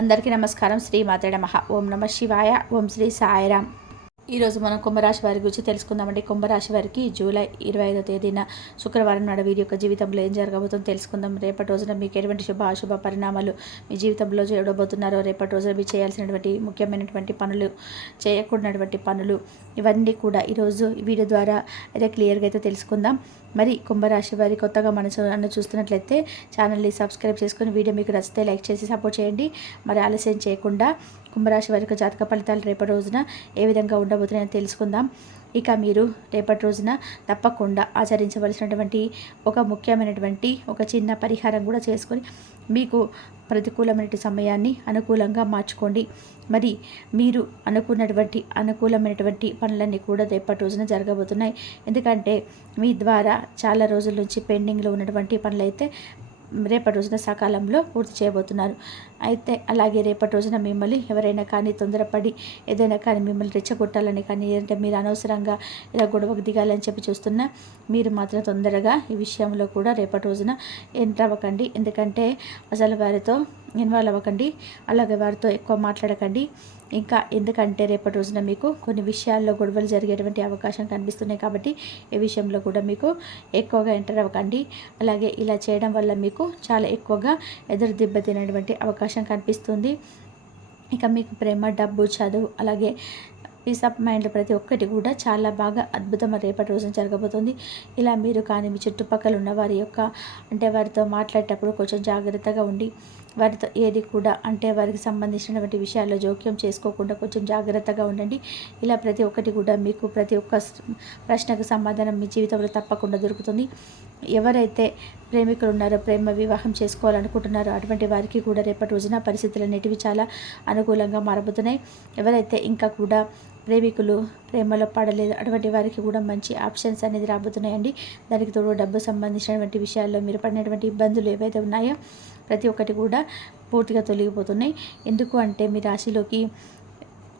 అందరికీ నమస్కారం. శ్రీ మాత్రే నమః. ఓం నమ శివాయ. ఓం శ్రీ సాయిరామ్. ఈరోజు మనం కుంభరాశి వారి గురించి తెలుసుకుందామండి. కుంభరాశి వారికి జూలై 25వ తేదీన శుక్రవారం నాడు వీరి యొక్క జీవితంలో ఏం జరగబోతుందో తెలుసుకుందాం. రేపటి రోజున మీకు ఎటువంటి శుభ అశుభ పరిణామాలు మీ జీవితంలో చూడబోతున్నారో, రేపటి రోజున మీరు చేయాల్సినటువంటి ముఖ్యమైనటువంటి పనులు, చేయకూడనటువంటి పనులు, ఇవన్నీ కూడా ఈరోజు వీడియో ద్వారా క్లియర్గా అయితే తెలుసుకుందాం. మరి కుంభరాశి వారి కొత్తగా నన్ను చూస్తున్నట్లయితే ఛానల్ని సబ్స్క్రైబ్ చేసుకొని వీడియో మీకు నచ్చితే లైక్ చేసి సపోర్ట్ చేయండి. మరి ఆలస్యం చేయకుండా కుంభరాశి వారి జాతక ఫలితాలు రేపటి రోజున ఏ విధంగా ఉండబోతున్నాయని తెలుసుకుందాం. ఇక మీరు రేపటి రోజున తప్పకుండా ఆచరించవలసినటువంటి ఒక ముఖ్యమైనటువంటి ఒక చిన్న పరిహారం కూడా చేసుకొని మీకు ప్రతికూలమైన సమయాన్ని అనుకూలంగా మార్చుకోండి. మరి మీరు అనుకూలమైనటువంటి పనులన్నీ కూడా రేపటి రోజున జరగబోతున్నాయి. ఎందుకంటే మీ ద్వారా చాలా రోజుల నుంచి పెండింగ్లో ఉన్నటువంటి పనులైతే రేపటి రోజున సకాలంలో పూర్తి చేయబోతున్నారు. అయితే అలాగే రేపటి రోజున మిమ్మల్ని ఎవరైనా కానీ తొందరపడి ఏదైనా కానీ మిమ్మల్ని రెచ్చగొట్టాలని కానీ, అంటే మీరు అనవసరంగా ఇలా గొడవకు దిగాలని చెప్పి చూస్తున్నా మీరు మాత్రం తొందరగా ఈ విషయంలో కూడా రేపటి రోజున ఎంటర్ అవ్వకండి. ఎందుకంటే అసలు వారితో ఇన్వాల్వ్ అవ్వకండి, అలాగే వారితో ఎక్కువ మాట్లాడకండి. ఇంకా ఎందుకంటే రేపటి రోజున మీకు కొన్ని విషయాల్లో గొడవలు జరిగేటువంటి అవకాశం కనిపిస్తున్నాయి. కాబట్టి ఈ విషయంలో కూడా మీకు ఎక్కువగా ఎంటర్ అవ్వకండి. అలాగే ఇలా చేయడం వల్ల మీకు చాలా ఎక్కువగా ఎదురు దెబ్బతినేటువంటి అవకాశం కనిపిస్తుంది. ఇక మీకు ప్రేమ, డబ్బు, చదువు, అలాగే పీస్ ఆఫ్ మైండ్ ప్రతి ఒక్కటి కూడా చాలా బాగా అద్భుతం రేపటి రోజున జరగబోతుంది. ఇలా మీరు కానీ మీ చుట్టుపక్కల ఉన్న వారి యొక్క అంటే వారితో మాట్లాడేటప్పుడు కొంచెం జాగ్రత్తగా ఉండి వారితో ఏది కూడా అంటే వారికి సంబంధించినటువంటి విషయాల్లో జోక్యం చేసుకోకుండా కొంచెం జాగ్రత్తగా ఉండండి. ఇలా ప్రతి ఒక్కటి కూడా మీకు ప్రతి ఒక్క ప్రశ్నకు సమాధానం మీ జీవితంలో తప్పకుండా దొరుకుతుంది. ఎవరైతే ప్రేమికులు ఉన్నారో, ప్రేమ వివాహం చేసుకోవాలనుకుంటున్నారో అటువంటి వారికి కూడా రేపటి రోజున పరిస్థితులు అనేటివి చాలా అనుకూలంగా మారబోతున్నాయి. ఎవరైతే ఇంకా కూడా ప్రేమికులు ప్రేమలో పడలేదు అటువంటి వారికి కూడా మంచి ఆప్షన్స్ అనేది రాబోతున్నాయండి. దానికి తోడు డబ్బు సంబంధించినటువంటి విషయాల్లో మీరు పడినటువంటి ఇబ్బందులు ఏవైతే ఉన్నాయో ప్రతి ఒక్కటి కూడా పూర్తిగా తొలగిపోతున్నాయి. ఎందుకు అంటే మీ రాశిలోకి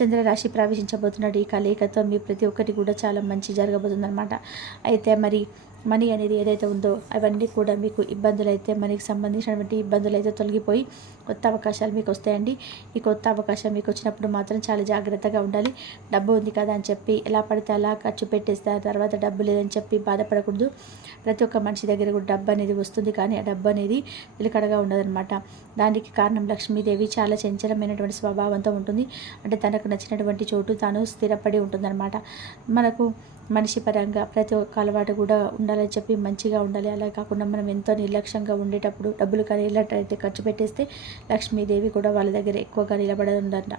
చంద్రరాశి ప్రవేశించబోతున్నాడు. ఈ కలయికతో మీ ప్రతి ఒక్కటి కూడా చాలా మంచి జరగబోతుందన్నమాట. అయితే మరి మనీ అనేది ఏదైతే ఉందో అవన్నీ కూడా మీకు ఇబ్బందులు అయితే మనకి సంబంధించినటువంటి ఇబ్బందులు అయితే తొలగిపోయి కొత్త అవకాశాలు మీకు వస్తాయండి. ఈ కొత్త అవకాశం మీకు వచ్చినప్పుడు మాత్రం చాలా జాగ్రత్తగా ఉండాలి. డబ్బు ఉంది కదా అని చెప్పి ఎలా పడితే అలా ఖర్చు పెట్టేస్తే తర్వాత డబ్బు లేదని చెప్పి బాధపడకూడదు. ప్రతి ఒక్క మనిషి దగ్గర కూడా డబ్బు అనేది వస్తుంది, కానీ ఆ డబ్బు అనేది నిలకడగా ఉండదన్నమాట. దానికి కారణం లక్ష్మీదేవి చాలా చంచలమైనటువంటి స్వభావంతో ఉంటుంది. అంటే తనకు నచ్చినటువంటి చోటు తాను స్థిరపడి ఉంటుందన్నమాట. మనకు మనిషి పరంగా ప్రతి ఒక్క అలవాటు కూడా ఉండాలని చెప్పి మంచిగా ఉండాలి. అలా కాకుండా మనం ఎంతో నిర్లక్ష్యంగా ఉండేటప్పుడు డబ్బులు కానీ ఎలాంటి ఖర్చు పెట్టేస్తే లక్ష్మీదేవి కూడా వాళ్ళ దగ్గర ఎక్కువగా నిలబడదంట.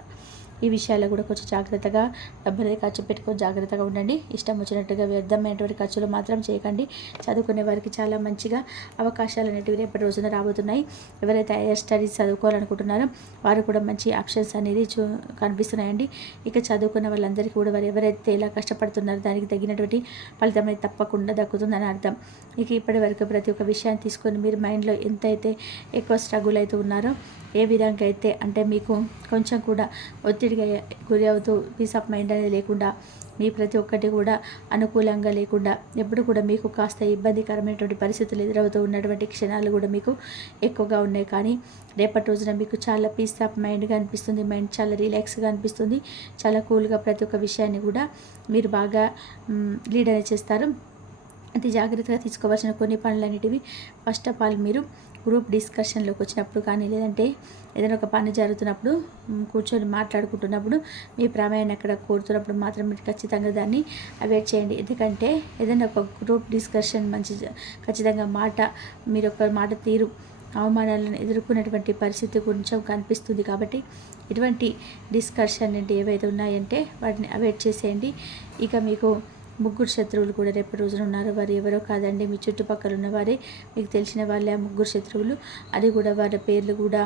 ఈ విషయాల్లో కూడా కొంచెం జాగ్రత్తగా డబ్బులు ఖర్చు పెట్టుకొని జాగ్రత్తగా ఉండండి. ఇష్టం వచ్చినట్టుగా వ్యర్థమైనటువంటి ఖర్చులు మాత్రం చేయకండి. చదువుకునే వారికి చాలా మంచిగా అవకాశాలు అనేటివి రేపటి రోజున రాబోతున్నాయి. ఎవరైతే హైయర్ స్టడీస్ చదువుకోవాలనుకుంటున్నారో వారు కూడా మంచి ఆప్షన్స్ అనేది కనిపిస్తున్నాయండి. ఇక చదువుకున్న వాళ్ళందరికీ కూడా వారు ఎవరైతే ఇలా కష్టపడుతున్నారో దానికి తగినటువంటి ఫలితం అనేది తప్పకుండా దక్కుతుందని అర్థం. ఇక ఇప్పటి వరకు ప్రతి ఒక్క విషయాన్ని తీసుకొని మీరు మైండ్లో ఎంతైతే ఎక్కువ స్ట్రగుల్ అయితే ఉన్నారో, ఏ విధంగా అయితే అంటే మీకు కొంచెం కూడా ఒత్తిడిగా గురి అవుతూ పీస్ ఆఫ్ మైండ్ అనేది లేకుండా, మీ ప్రతి ఒక్కటి కూడా అనుకూలంగా లేకుండా ఎప్పుడు కూడా మీకు కాస్త ఇబ్బందికరమైనటువంటి పరిస్థితులు ఎదురవుతూ ఉన్నటువంటి క్షణాలు కూడా మీకు ఎక్కువగా ఉన్నాయి. కానీ రేపటి రోజున మీకు చాలా పీస్ ఆఫ్ మైండ్గా అనిపిస్తుంది. మైండ్ చాలా రిలాక్స్గా అనిపిస్తుంది. చాలా కూల్గా ప్రతి ఒక్క విషయాన్ని కూడా మీరు బాగా లీడ్ అనేది చేస్తారు. అతి జాగ్రత్తగా తీసుకోవాల్సిన కొన్ని పనులన్నిటివి ఫస్ట్ ఆఫ్ ఆల్ మీరు గ్రూప్ డిస్కషన్లోకి వచ్చినప్పుడు కానీ, లేదంటే ఏదైనా ఒక పని జరుగుతున్నప్పుడు కూర్చొని మాట్లాడుకుంటున్నప్పుడు మీ ప్రమేయాన్ని అక్కడ కోరుతున్నప్పుడు మాత్రం మీరు ఖచ్చితంగా దాన్ని అవాయిడ్ చేయండి. ఎందుకంటే ఏదైనా ఒక గ్రూప్ డిస్కషన్ ఖచ్చితంగా మీరు ఒక మాట తీరు అవమానాలను ఎదుర్కొనేటువంటి పరిస్థితి కొంచెం కనిపిస్తుంది. కాబట్టి ఇటువంటి డిస్కషన్ ఏవైతే ఉన్నాయంటే వాటిని అవాయిడ్ చేసేయండి. ఇక మీకు ముగ్గురు శత్రువులు కూడా రేపటి రోజున ఉన్నారు. వారు ఎవరో కాదండి, మీ చుట్టుపక్కల ఉన్నవారే, మీకు తెలిసిన వాళ్ళే ఆ ముగ్గురు శత్రువులు. అది కూడా వారి పేర్లు కూడా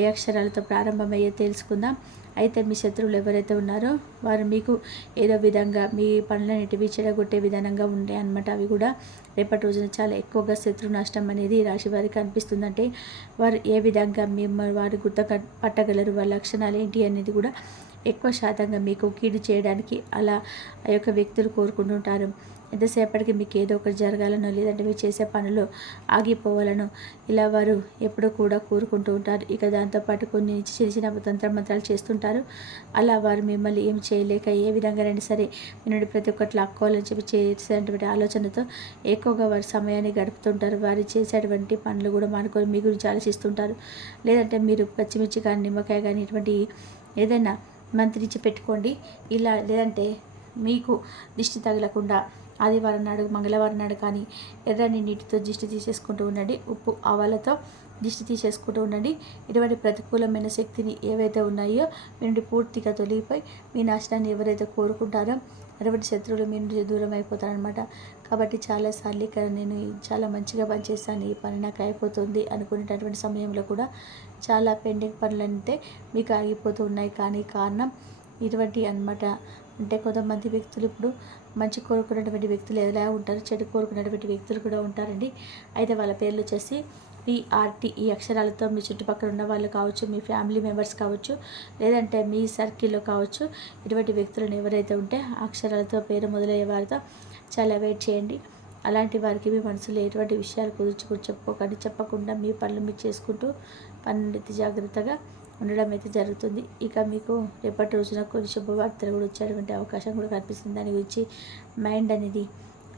ఏ అక్షరాలతో ప్రారంభమయ్యే తెలుసుకుందాం. అయితే మీ శత్రువులు ఎవరైతే ఉన్నారో వారు మీకు ఏదో విధంగా మీ పనులన్నిటివి చెడగొట్టే విధానంగా ఉంటాయి అన్నమాట. అవి కూడా రేపటి రోజున చాలా ఎక్కువగా శత్రు నష్టం అనేది రాశి వారికి అనిపిస్తుందంటే వారు ఏ విధంగా వారు పట్టగలరు, వాళ్ళ లక్షణాలు ఏంటి అనేది కూడా ఎక్కువ శాతంగా మీకు కీడు చేయడానికి అలా ఆ యొక్క వ్యక్తులు కోరుకుంటుంటారు. ఎంతసేపటికి మీకు ఏదో ఒకటి జరగాలనో లేదంటే మీరు చేసే పనులు ఆగిపోవాలనో ఇలా వారు ఎప్పుడూ కూడా కోరుకుంటూ ఉంటారు. ఇక దాంతోపాటు కొన్ని చిన్న చిన్న తంత్రమంత్రాలు చేస్తుంటారు. అలా వారు మిమ్మల్ని ఏం చేయలేక ఏ విధంగానైనా సరే మీ నుండి ప్రతి ఒక్కటి లాక్కోవాలని చెప్పి చేసేటువంటి ఆలోచనతో ఎక్కువగా వారి సమయాన్ని గడుపుతుంటారు. వారు చేసేటువంటి పనులు కూడా మానుకొని మీ గురించి ఆలోచిస్తుంటారు. లేదంటే మీరు పచ్చిమిర్చి కానీ నిమ్మకాయ కానీ ఇటువంటి ఏదైనా మంత్రించి పెట్టుకోండి. ఇలా లేదంటే మీకు దిష్టి తగలకుండా ఆదివారం నాడు మంగళవారం నాడు కానీ ఎర్రని నీటితో దిష్టి తీసేసుకుంటూ ఉండండి. ఉప్పు ఆవాలతో దిష్టి తీసేసుకుంటూ ఉండండి. ఇటువంటి ప్రతికూలమైన శక్తిని ఏవైతే ఉన్నాయో మీ నుండి పూర్తిగా తొలగిపోయి మీ నాశనాన్ని ఎవరైతే కోరుకుంటారో అటువంటి శత్రువులు మీ నుండి దూరం అయిపోతారనమాట. కాబట్టి చాలాసార్లు ఇక్కడ నేను చాలా మంచిగా పనిచేస్తాను, ఈ పని నాకు అయిపోతుంది అనుకునేటటువంటి సమయంలో కూడా చాలా పెండింగ్ పనులు అంటే మీకు ఆగిపోతూ ఉన్నాయి. కానీ కారణం ఇటువంటి అనమాట. అంటే కొంతమంది వ్యక్తులు ఇప్పుడు మంచి కోరుకున్నటువంటి వ్యక్తులు ఎలా ఉంటారు, చెడు కోరుకున్నటువంటి వ్యక్తులు కూడా ఉంటారండి. అయితే వాళ్ళ పేర్లు వచ్చేసి PRT ఈ అక్షరాలతో మీ చుట్టుపక్కల ఉన్న వాళ్ళు కావచ్చు, మీ ఫ్యామిలీ మెంబర్స్ కావచ్చు, లేదంటే మీ సర్కిల్లో కావచ్చు. ఇటువంటి వ్యక్తులను ఎవరైతే ఉంటే ఆ అక్షరాలతో పేరు మొదలయ్యే వారితో చాలా వెయిట్ చేయండి. అలాంటి వారికి మీ మనసులో ఎటువంటి విషయాలు కుదుర్చుకుని చెప్పుకోకండి. చెప్పకుండా మీ పనులు మీరు చేసుకుంటూ పని జాగ్రత్తగా ఉండడం అయితే జరుగుతుంది. ఇక మీకు రేపటి రోజున కొన్ని శుభవార్తలు కూడా వచ్చేటువంటి అవకాశం కూడా కనిపిస్తుంది. దాని గురించి మైండ్ అనేది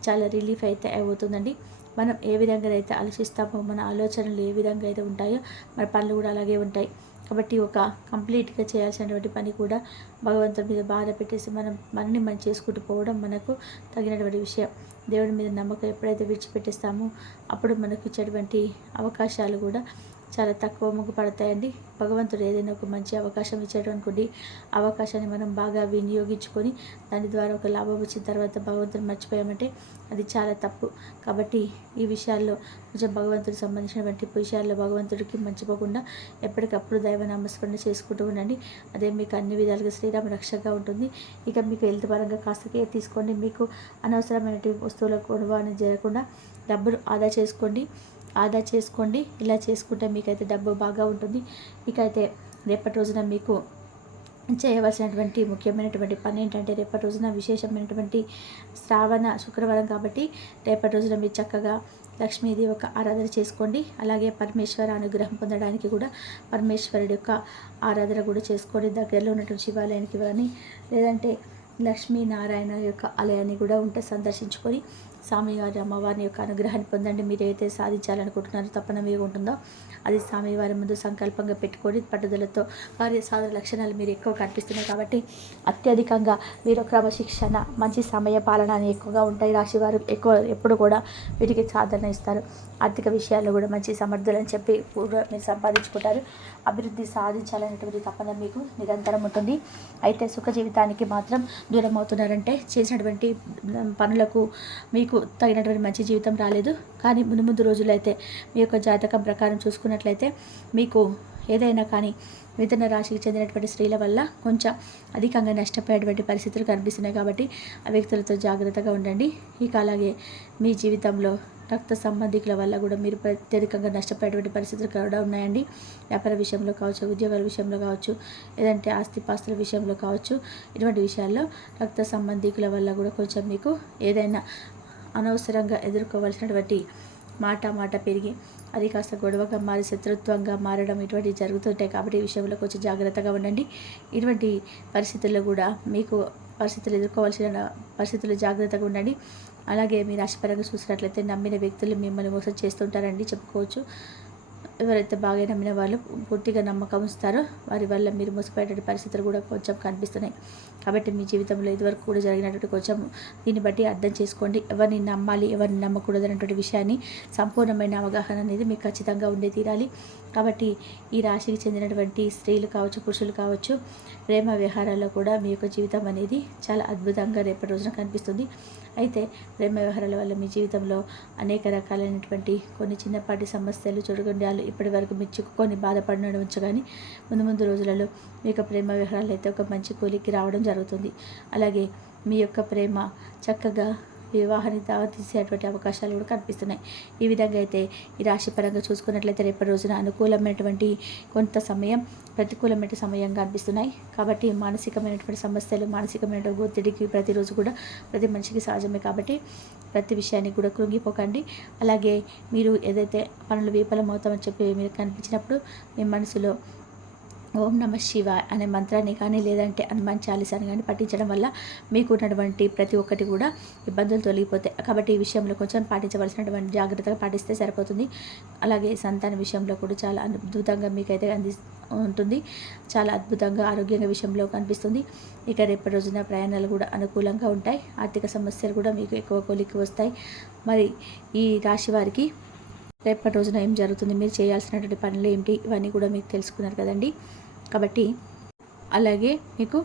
చాలా రిలీఫ్ అయితే అవుతుందండి. మనం ఏ విధంగా అయితే ఆలోచిస్తామో మన ఆలోచనలు ఏ విధంగా అయితే ఉంటాయో మన పనులు కూడా అలాగే ఉంటాయి. కాబట్టి ఒక కంప్లీట్గా చేయాల్సినటువంటి పని కూడా భగవంతుడి మీద బాధ పెట్టేసి మనని మనం చేసుకుంటూ పోవడం మనకు తగినటువంటి విషయం. దేవుడి మీద నమ్మకం ఎప్పుడైతే విడిచిపెట్టేస్తామో అప్పుడు మనకు ఇచ్చేటువంటి అవకాశాలు కూడా చాలా తక్కువ పడతాయండి. భగవంతుడు ఏదైనా ఒక మంచి అవకాశం ఇచ్చాడు అనుకోండి, అవకాశాన్ని మనం బాగా వినియోగించుకొని దాని ద్వారా ఒక లాభం వచ్చిన తర్వాత భగవంతుని మర్చిపోయామంటే అది చాలా తప్పు. కాబట్టి ఈ విషయాల్లో కొంచెం భగవంతుడికి సంబంధించినటువంటి విషయాల్లో భగవంతుడికి మర్చిపోకుండా ఎప్పటికప్పుడు దైవ నామస్మరణ చేసుకుంటూ ఉండండి. అదే మీకు అన్ని విధాలుగా శ్రీరామ రక్షగా ఉంటుంది. ఇక మీకు హెల్త్ పరంగా కాస్త కేర్ తీసుకోండి. మీకు అనవసరమైనటువంటి వస్తువులకు కొనుగోలు చేయకుండా డబ్బులు ఆదా చేసుకోండి. ఇలా చేసుకుంటే మీకైతే డబ్బు బాగా ఉంటుంది. ఇకైతే రేపటి రోజున మీకు చేయవలసినటువంటి ముఖ్యమైనటువంటి పని ఏంటంటే రేపటి రోజున విశేషమైనటువంటి శ్రావణ శుక్రవారం కాబట్టి రేపటి రోజున మీరు చక్కగా లక్ష్మీదేవి యొక్క ఆరాధన చేసుకోండి. అలాగే పరమేశ్వర అనుగ్రహం పొందడానికి కూడా పరమేశ్వరుడి యొక్క ఆరాధన కూడా చేసుకోండి. దగ్గరలో ఉన్నటువంటి శివాలయానికి కానీ లేదంటే లక్ష్మీనారాయణ యొక్క ఆలయాన్ని కూడా ఉంటే సందర్శించుకొని స్వామివారి అమ్మవారిని యొక్క అనుగ్రహాన్ని పొందండి. మీరు ఏదైతే సాధించాలనుకుంటున్నారో తప్పన మీరు ఉంటుందో అది స్వామివారి ముందు సంకల్పంగా పెట్టుకొని పట్టుదలతో కార్యసాధన లక్షణాలు మీరు ఎక్కువ కనిపిస్తున్నాయి కాబట్టి అత్యధికంగా మీరు క్రమశిక్షణ మంచి సమయ పాలన అని ఎక్కువగా ఉంటాయి. రాశివారు ఎక్కువ ఎప్పుడు కూడా వీటికి సాధన ఇస్తారు. ఆర్థిక విషయాల్లో కూడా మంచి సమర్థులని చెప్పి కూడా మీరు సంపాదించుకుంటారు. అభివృద్ధి సాధించాలనేటువంటి తపన మీకు నిరంతరం ఉంటుంది. అయితే సుఖ జీవితానికి మాత్రం దూరం అవుతున్నారంటే చేసినటువంటి పనులకు మీకు తగినటువంటి మంచి జీవితం రాలేదు. కానీ ముందు రోజుల్లో అయితే మీ యొక్క జాతకం ప్రకారం చూసుకున్నట్లయితే మీకు ఏదైనా కానీ మిథున రాశికి చెందినటువంటి స్త్రీల వల్ల కొంచెం అధికంగా నష్టపోయేటువంటి పరిస్థితులు కనిపిస్తున్నాయి. కాబట్టి ఆ వ్యక్తులతో జాగ్రత్తగా ఉండండి. ఇక అలాగే మీ జీవితంలో రక్త సంబంధికుల వల్ల కూడా మీరు అత్యధికంగా నష్టపోయేటువంటి పరిస్థితులు కూడా ఉన్నాయండి. వ్యాపార విషయంలో కావచ్చు, ఉద్యోగాల విషయంలో కావచ్చు, లేదంటే ఆస్తిపాస్తుల విషయంలో కావచ్చు, ఇటువంటి విషయాల్లో రక్త సంబంధికుల వల్ల కూడా కొంచెం మీకు ఏదైనా అనవసరంగా ఎదుర్కోవాల్సినటువంటి మాట పెరిగి అది కాస్త గొడవగా మారి శత్రుత్వంగా మారడం ఇటువంటివి జరుగుతుంటాయి. కాబట్టి ఈ విషయంలో కొంచెం జాగ్రత్తగా ఉండండి. ఇటువంటి పరిస్థితుల్లో కూడా మీకు పరిస్థితులు ఎదుర్కోవాల్సిన పరిస్థితులు జాగ్రత్తగా ఉండండి. అలాగే మీ రాశిపరంగా చూసినట్లయితే నమ్మిన వ్యక్తులు మిమ్మల్ని మోసం చేస్తుంటారండి చెప్పుకోవచ్చు. ఎవరైతే బాగా నమ్మిన వాళ్ళు పూర్తిగా నమ్మకం ఉంచుతారో వారి వల్ల మీరు మోసపోయేటువంటి పరిస్థితులు కూడా కొంచెం కనిపిస్తున్నాయి. కాబట్టి మీ జీవితంలో ఇదివరకు కూడా జరిగినటువంటి కొంచెం దీన్ని బట్టి అర్థం చేసుకోండి. ఎవరిని నమ్మాలి, ఎవరిని నమ్మకూడదు అనేటువంటి విషయాన్ని సంపూర్ణమైన అవగాహన అనేది మీకు ఖచ్చితంగా ఉండే తీరాలి. కాబట్టి ఈ రాశికి చెందినటువంటి స్త్రీలు కావచ్చు, పురుషులు కావచ్చు, ప్రేమ వ్యవహారాల్లో కూడా మీ యొక్క జీవితం అనేది చాలా అద్భుతంగా రేపటి రోజున కనిపిస్తుంది. అయితే ప్రేమ వ్యవహారాల వల్ల మీ జీవితంలో అనేక రకాలైనటువంటి కొన్ని చిన్నపాటి సమస్యలు చుడుగుండాలు ఇప్పటి వరకు మీరు చిక్కుకొని బాధపడిన ఉంచు కానీ ముందు రోజులలో మీ యొక్క ప్రేమ వ్యవహారాలు అయితే ఒక మంచి కూలికి రావడం జరుగుతుంది. అలాగే మీ యొక్క ప్రేమ చక్కగా వివాహానికి దారితీసేటువంటి అవకాశాలు కూడా కనిపిస్తున్నాయి. ఈ విధంగా అయితే ఈ రాశి పరంగా చూసుకున్నట్లయితే రేపటి రోజున అనుకూలమైనటువంటి కొంత సమయం, ప్రతికూలమైన సమయంగా అనిపిస్తున్నాయి. కాబట్టి మానసికమైనటువంటి సమస్యలు, మానసికమైనటువంటి ఒత్తిడికి ప్రతిరోజు కూడా ప్రతి మనిషికి సహజమే. కాబట్టి ప్రతి విషయానికి కూడా కృంగిపోకండి. అలాగే మీరు ఏదైతే పనులు విఫలమవుతామని చెప్పి మీరు కనిపించినప్పుడు మీ మనసులో ఓం నమ శివాయ అనే మంత్రాన్ని కానీ లేదంటే హనుమాన్ చాలీసాని కానీ పఠించడం వల్ల మీకు ఉన్నటువంటి ప్రతి ఒక్కటి కూడా ఇబ్బందులు తొలగిపోతాయి. కాబట్టి ఈ విషయంలో కొంచెం పాటించవలసినటువంటి జాగ్రత్తగా పాటిస్తే సరిపోతుంది. అలాగే సంతాన విషయంలో కూడా చాలా అద్భుతంగా మీకైతే ఉంటుంది. చాలా అద్భుతంగా ఆరోగ్యంగా విషయంలో కనిపిస్తుంది. ఇక రేపటి రోజున ప్రయాణాలు కూడా అనుకూలంగా ఉంటాయి. ఆర్థిక సమస్యలు కూడా మీకు ఎక్కువ కొలిక్కి వస్తాయి. మరి ఈ రాశి వారికి రేపటి రోజున ఏం జరుగుతుంది, మీరు చేయాల్సినటువంటి పనులు ఏంటి, ఇవన్నీ కూడా మీకు తెలుసుకున్నారు కదండి. కాబట్టి అలాగే మీకు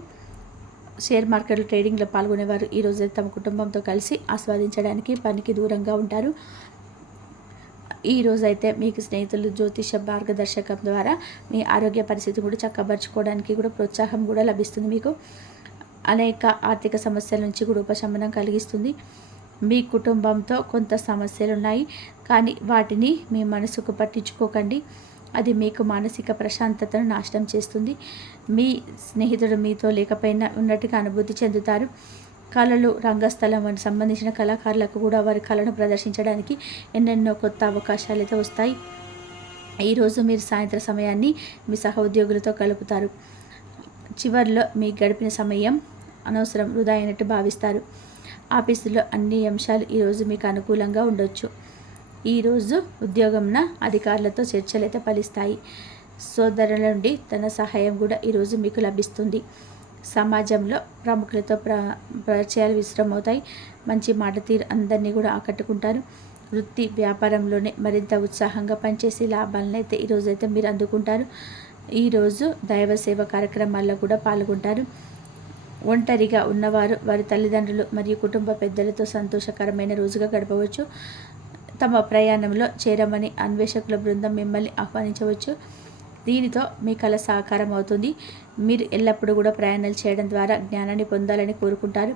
షేర్ మార్కెట్లో ట్రేడింగ్లో పాల్గొనేవారు ఈరోజు తమ కుటుంబంతో కలిసి ఆస్వాదించడానికి పనికి దూరంగా ఉంటారు. ఈరోజైతే మీకు స్నేహితులు జ్యోతిష మార్గదర్శకం ద్వారా మీ ఆరోగ్య పరిస్థితి కూడా చక్కబరుచుకోవడానికి కూడా ప్రోత్సాహం కూడా లభిస్తుంది. మీకు అనేక ఆర్థిక సమస్యల నుంచి కూడా ఉపశమనం కలిగిస్తుంది. మీ కుటుంబంతో కొంత సమస్యలు ఉన్నాయి, కానీ వాటిని మీ మనసుకు పట్టించుకోకండి. అది మీకు మానసిక ప్రశాంతతను నాశనం చేస్తుంది. మీ స్నేహితుడు మీతో లేకపోయినా ఉన్నట్టుగా అనుభూతి చెందుతారు. కళలు, రంగస్థలం సంబంధించిన కళాకారులకు కూడా వారి కళను ప్రదర్శించడానికి ఎన్నెన్నో కొత్త అవకాశాలు అయితే వస్తాయి. ఈరోజు మీరు సాయంత్రం సమయాన్ని మీ సహ ఉద్యోగులతో గడుపుతారు. చివరిలో మీ గడిపిన సమయం అనవసరం, వృధా అయినట్టు భావిస్తారు. ఆఫీసులో అన్ని అంశాలు ఈరోజు మీకు అనుకూలంగా ఉండొచ్చు. ఈరోజు ఉద్యోగంన అధికారులతో చర్చలు అయితే ఫలిస్తాయి. సోదరుల నుండి ధన సహాయం కూడా ఈరోజు మీకు లభిస్తుంది. సమాజంలో ప్రముఖులతో పరిచయాలు విస్తృతమవుతాయి. మంచి మాట తీరు అందరినీ కూడా ఆకట్టుకుంటారు. వృత్తి వ్యాపారంలోనే మరింత ఉత్సాహంగా పనిచేసి లాభాలను అయితే ఈరోజైతే మీరు అందుకుంటారు. ఈరోజు దైవ సేవ కార్యక్రమాల్లో కూడా పాల్గొంటారు. ఒంటరిగా ఉన్నవారు వారి తల్లిదండ్రులు మరియు కుటుంబ పెద్దలతో సంతోషకరమైన రోజుగా గడపవచ్చు. తమ ప్రయాణంలో చేరమని అన్వేషకుల బృందం మిమ్మల్ని ఆహ్వానించవచ్చు. దీనితో మీ కళ సాకారం అవుతుంది. మీరు ఎల్లప్పుడూ కూడా ప్రయాణాలు చేయడం ద్వారా జ్ఞానాన్ని పొందాలని కోరుకుంటారు.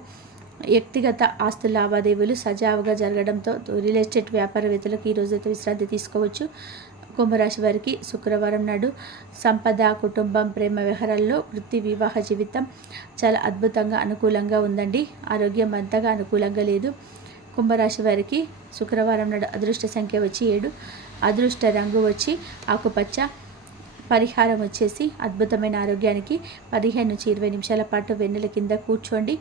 వ్యక్తిగత ఆస్తుల లావాదేవీలు సజావుగా జరగడంతో రియల్ ఎస్టేట్ వ్యాపారవేత్తలకు ఈరోజైతే విశ్రాంతి తీసుకోవచ్చు. కుంభరాశి వారికి శుక్రవారం నాడు సంపద, కుటుంబం, ప్రేమ వ్యవహారాల్లో, వృత్తి, వివాహ జీవితం చాలా అద్భుతంగా అనుకూలంగా ఉందండి. ఆరోగ్యం అంతగా అనుకూలంగా లేదు. కుంభరాశి వారికి శుక్రవారం నాడు అదృష్ట సంఖ్య వచ్చి 7, అదృష్ట రంగు వచ్చి ఆకుపచ్చ, పరిహారం వచ్చేసి అద్భుతమైన ఆరోగ్యానికి 15 నుంచి 20 నిమిషాల పాటు వెన్నెల కింద కూర్చోండి.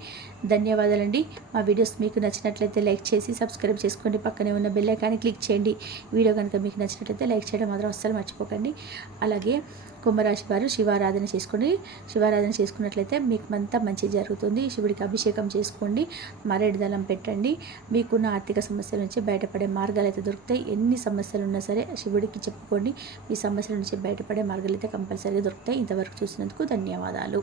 ధన్యవాదాలండి. మా వీడియోస్ మీకు నచ్చినట్లయితే లైక్ చేసి సబ్స్క్రైబ్ చేసుకోండి. పక్కనే ఉన్న బెల్ ఐకాన్ని క్లిక్ చేయండి. వీడియో కనుక మీకు నచ్చినట్లయితే లైక్ చేయడం మాత్రం అస్సలు మర్చిపోకండి. అలాగే కుంభరాశి వారు శివారాధన చేసుకోండి. శివారాధన చేసుకున్నట్లయితే మీకు అంతా మంచి జరుగుతుంది. శివుడికి అభిషేకం చేసుకోండి. మరేడు దళం పెట్టండి. మీకున్న ఆర్థిక సమస్యల నుంచి బయటపడే మార్గాలు అయితే దొరుకుతాయి. ఎన్ని సమస్యలు ఉన్నా సరే శివుడికి చెప్పుకోండి. మీ సమస్యల నుంచి బయటపడే మార్గాలు అయితే కంపల్సరీగా దొరుకుతాయి. ఇంతవరకు చూసినందుకు ధన్యవాదాలు.